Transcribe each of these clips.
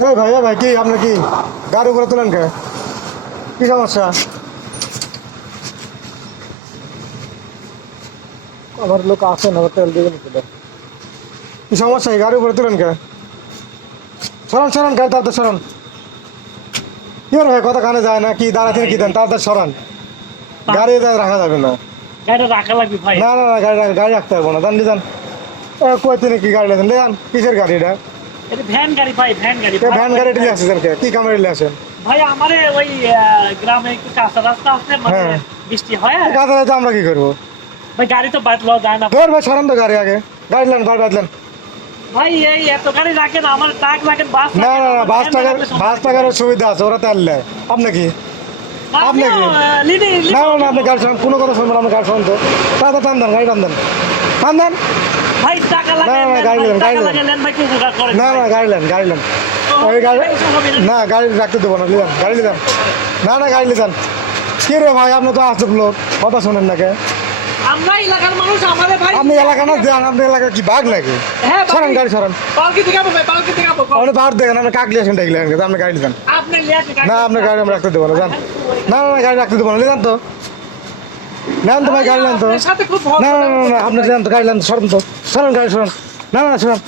ভাই কি আপনি কি গাড়ি উপরে তোলেন কে? কি সমস্যা? আমার লোক আসে না, তেল দিবেন তো। কি সমস্যা? এই গাড়ি উপরে তোলেন কে? সরান গাড়ি তাড়াতাড়ি সরান। কি ভাই কথা কানে যায় না কি? দাঁড়াতে কি দেন? তাড়াতাড়ি সরান। গাড়ি রাখা যাবে না। গাড়িটা রাখা লাগবে ভাই। না গাড়ি রাখতে পারবো না। দান দিদান কই তিনি কি গাড়ি লেন দেন? কিসের গাড়ি এটা? এটা ভ্যান গাড়ি ভাই, ভ্যান গাড়ি। ভ্যান গাড়ি নিয়ে আসছেন কে? কি কামড়ে নিয়ে আসেন? ভাই আমারে ওই গ্রামে একটু কাঁচা রাস্তা আছে, মানে হ্যাঁ। বৃষ্টি হয়। কাজে যাইতে আমরা কি করবো? ভাই গাড়ি তো বাদলাও যায় না ভাই সরান তো গাড়ি আগে। গাড়ি বাদলেন। ভাই। এই এত গাড়ি রাখেন, আমার ট্রাক রাখেন, বাস না রাখেন, বাস টাকার সুবিধা আছে, ওরা তেল নেয়। আপনি কি? আপনি কি? না আপনি গাড়ি চালান, কোনো কথা শুনবেন। আপনি গাড়ি চালান তো তাড়াতাড়ি টান দেন, গাড়ি টান দেন। ভাই টাকা লাগে, গাড়ি নেন, গাড়ি নেন। টাকা লাগে নেন ভাই, খুব উপকার করেন। না গাড়ি নেন। ওই গাড়ি না, গাড়ি রাখতে দেবো না। লিদান গাড়ি লিদান। না গাড়ি লিদান। কি রে ভাই, আপনি তো আসুক লোক, কথা শোনেন না কে? আমরা এলাকার মানুষ, আমাদের ভাই। আপনি এলাকা না যান, আপনি এলাকা কি বাঘ নাকি? হ্যাঁ সরান গাড়ি সরান। পালকি থেকে আবো ভাই, পালকি থেকে আবো। আপনি বার দেখেন, আপনি কাকলি আসেন দেখলেন, আপনি গাড়ি লিদান। আপনি লিয়াছে গাড়ি। না আপনার গাড়ি আমরা রাখতে দেবো না, যান। না গাড়ি রাখতে দেবো না, লিদান তো। নেন তো ভাই, গাড়ি নেন তো। আপনার সাথে খুব ভয়। না আপনি নেন তো, গাড়ি নেন তো, সরান তো। সরান গাড়ি সরান। না সরান।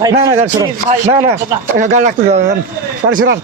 ভাই না গাড়ি সরান। please ভাই। না গাড়ি রাখতে দেবো না, গাড়ি সরান।